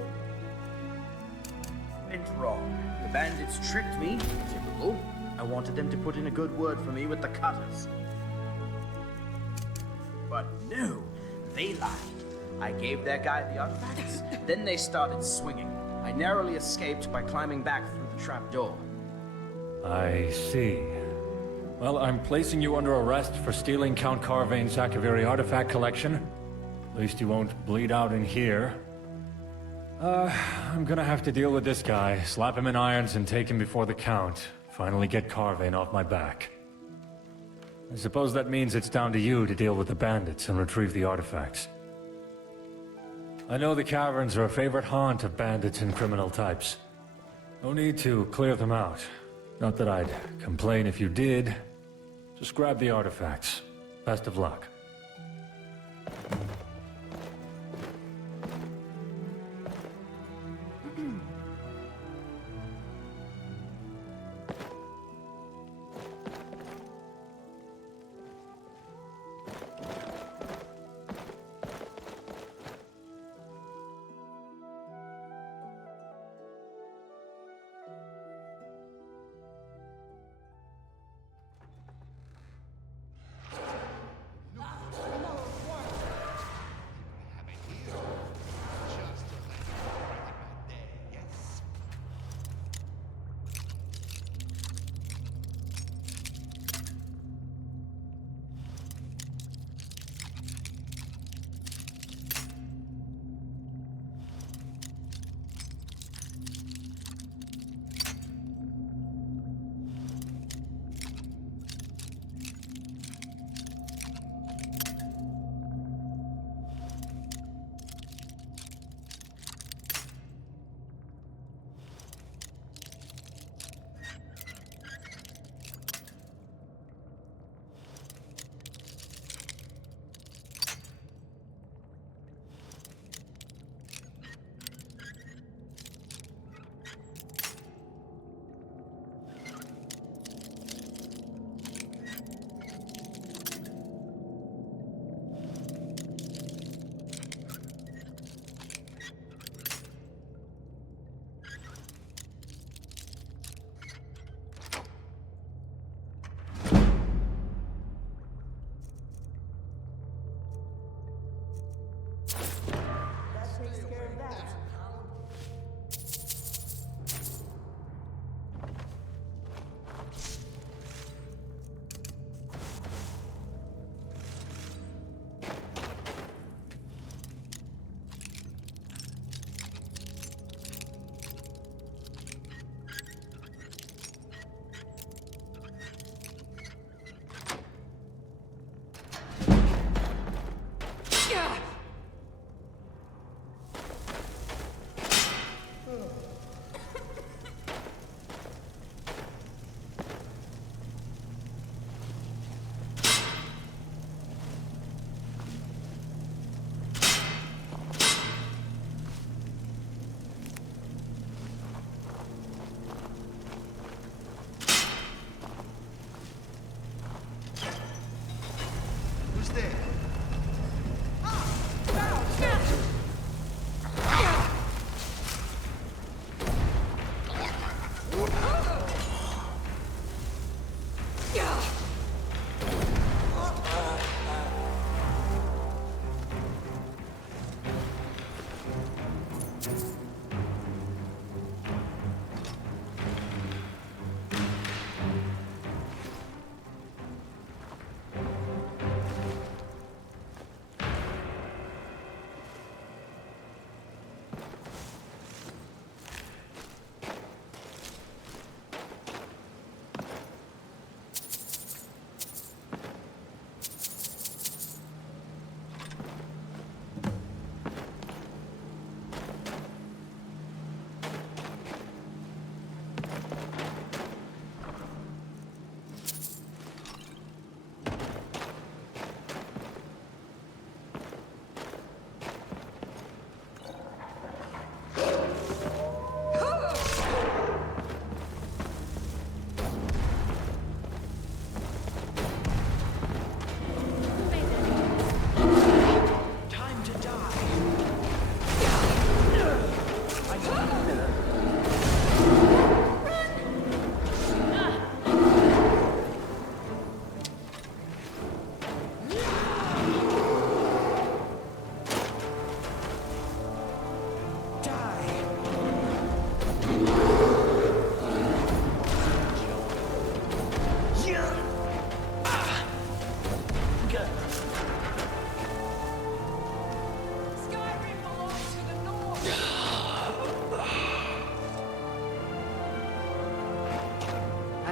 went wrong. The bandits tricked me, typical. I wanted them to put in a good word for me with the cutters. But no, they lied. I gave their guy the artifacts, then they started swinging. I narrowly escaped by climbing back through the trapdoor. I see. Well, I'm placing you under arrest for stealing Count Carvain's Akaviri artifact collection. At least you won't bleed out in here. I'm gonna have to deal with this guy, slap him in irons and take him before the Count. Finally get Carvain off my back. I suppose that means it's down to you to deal with the bandits and retrieve the artifacts. I know the caverns are a favorite haunt of bandits and criminal types. No need to clear them out. Not that I'd complain if you did. Just grab the artifacts. Best of luck.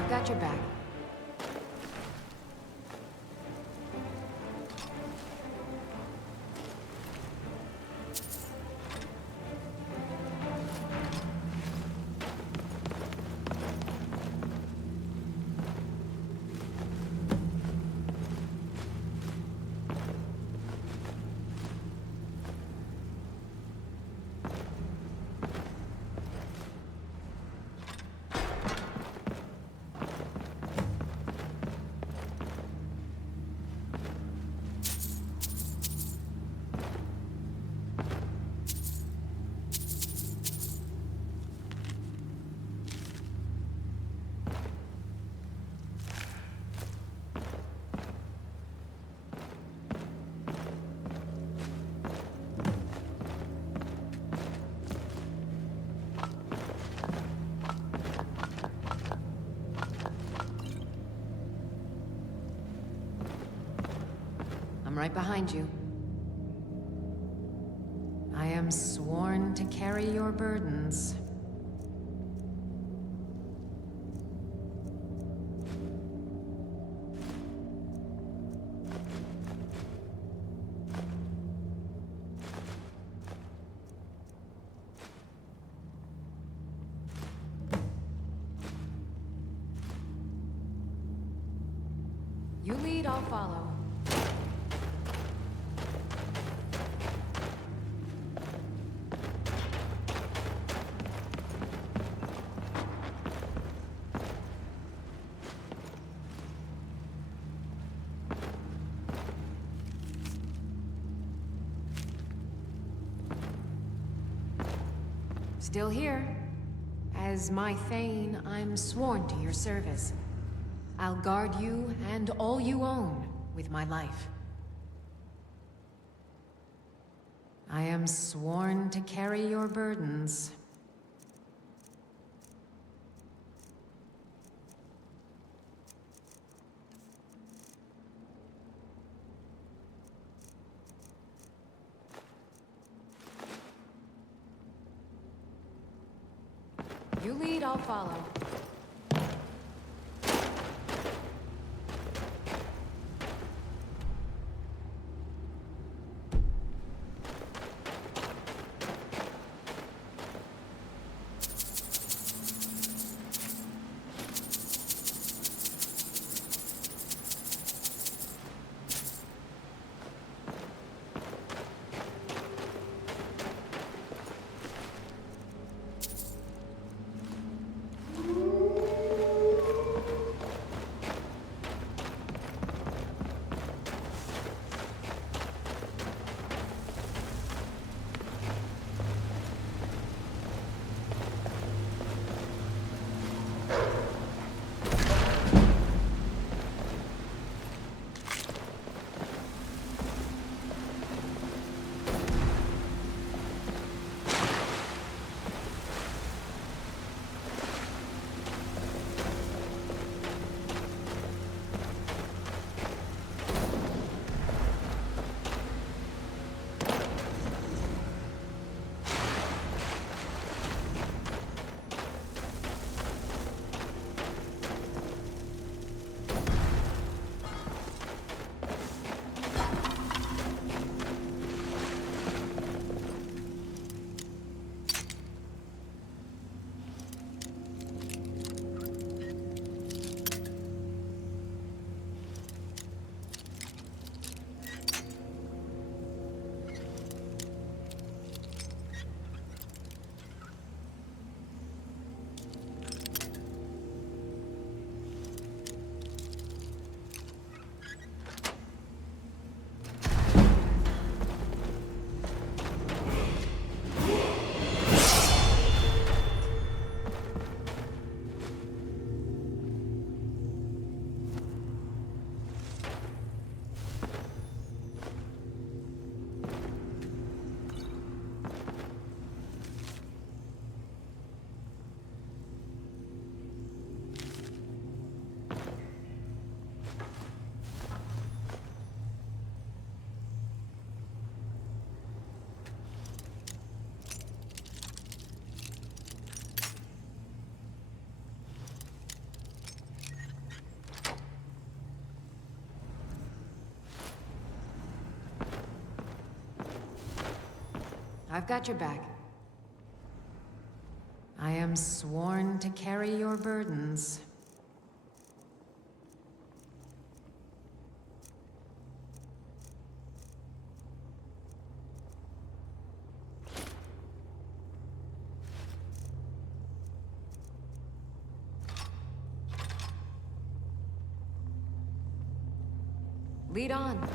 Got your back. right behind you. I am sworn to carry your burdens. You lead, I'll follow. Still here. As my Thane, I'm sworn to your service. I'll guard you and all you own with my life. I am sworn to carry your burdens. You lead, I'll follow. I've got your back. I am sworn to carry your burdens. Lead on.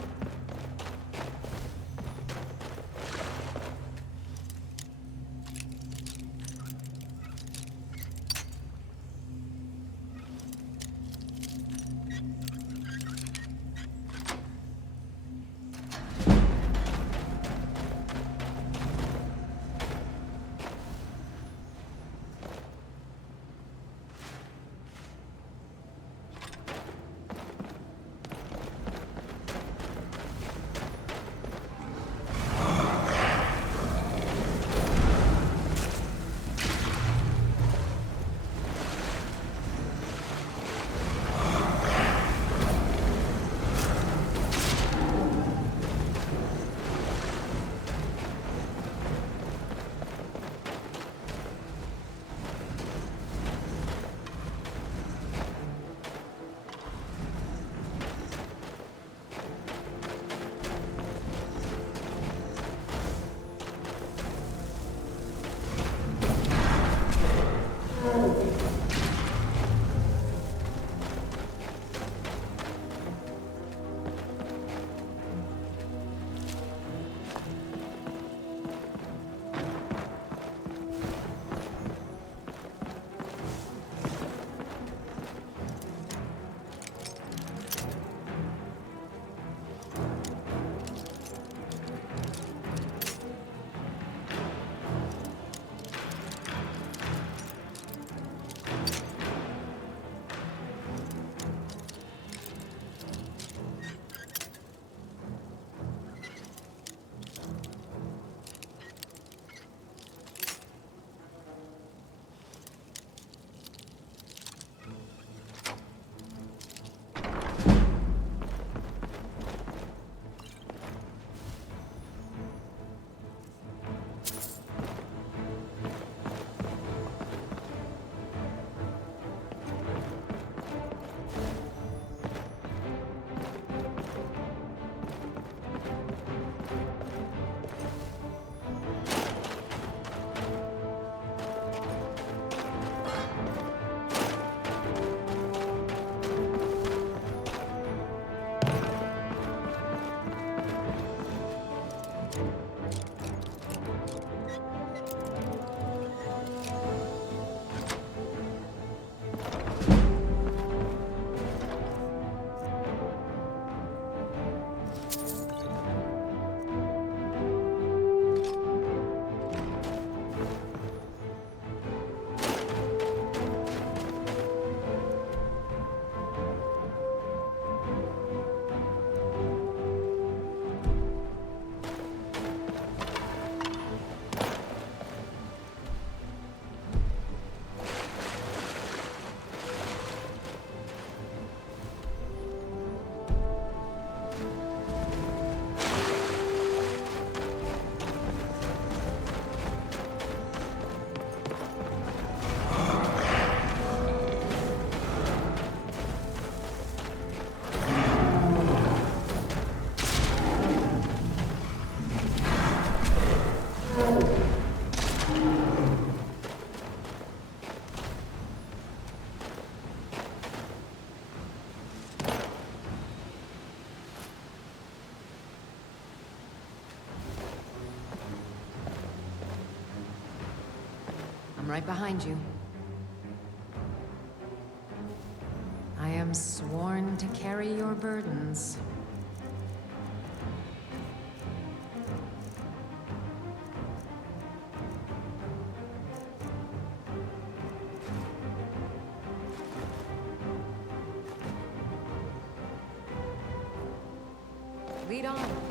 I'm right behind you. I am sworn to carry your burdens. Lead on.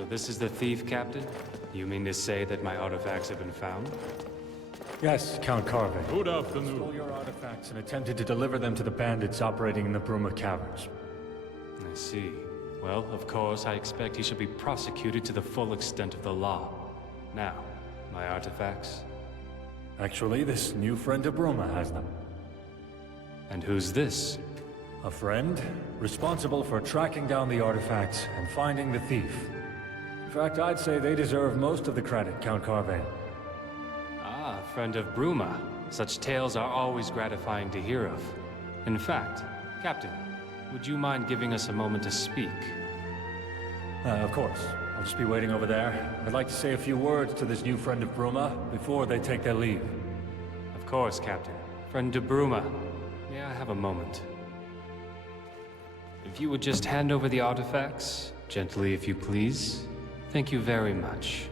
So this is the thief, Captain? You mean to say that my artifacts have been found? Yes, Count Carvin. Good afternoon. Stole your artifacts and attempted to deliver them to the bandits operating in the Bruma Caverns. I see. Well, of course, I expect he should be prosecuted to the full extent of the law. Now, my artifacts? Actually, this new friend of Bruma has them. And who's this? A friend, responsible for tracking down the artifacts and finding the thief. In fact, I'd say they deserve most of the credit, Count Carvin. Ah, friend of Bruma. Such tales are always gratifying to hear of. In fact, Captain, would you mind giving us a moment to speak? Of course. I'll just be waiting over there. I'd like to say a few words to this new friend of Bruma before they take their leave. Of course, Captain. Friend of Bruma, may I have a moment? If you would just hand over the artifacts, gently if you please. Thank you very much.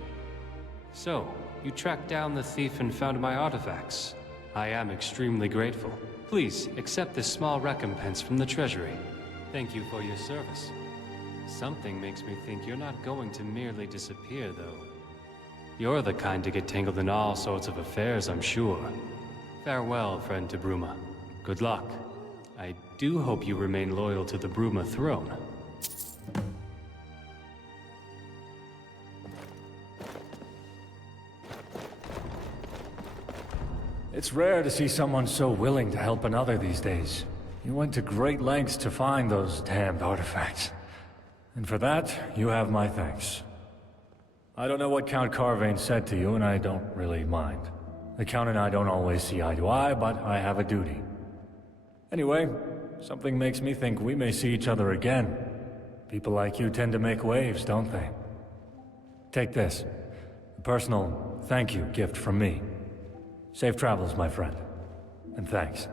So, you tracked down the thief and found my artifacts. I am extremely grateful. Please, accept this small recompense from the Treasury. Thank you for your service. Something makes me think you're not going to merely disappear, though. You're the kind to get tangled in all sorts of affairs, I'm sure. Farewell, friend to Bruma. Good luck. I do hope you remain loyal to the Bruma throne. It's rare to see someone so willing to help another these days. You went to great lengths to find those damned artifacts. And for that, you have my thanks. I don't know what Count Carvane said to you, and I don't really mind. The Count and I don't always see eye to eye, but I have a duty. Anyway, something makes me think we may see each other again. People like you tend to make waves, don't they? Take this. A personal thank you gift from me. Safe travels, my friend. And thanks.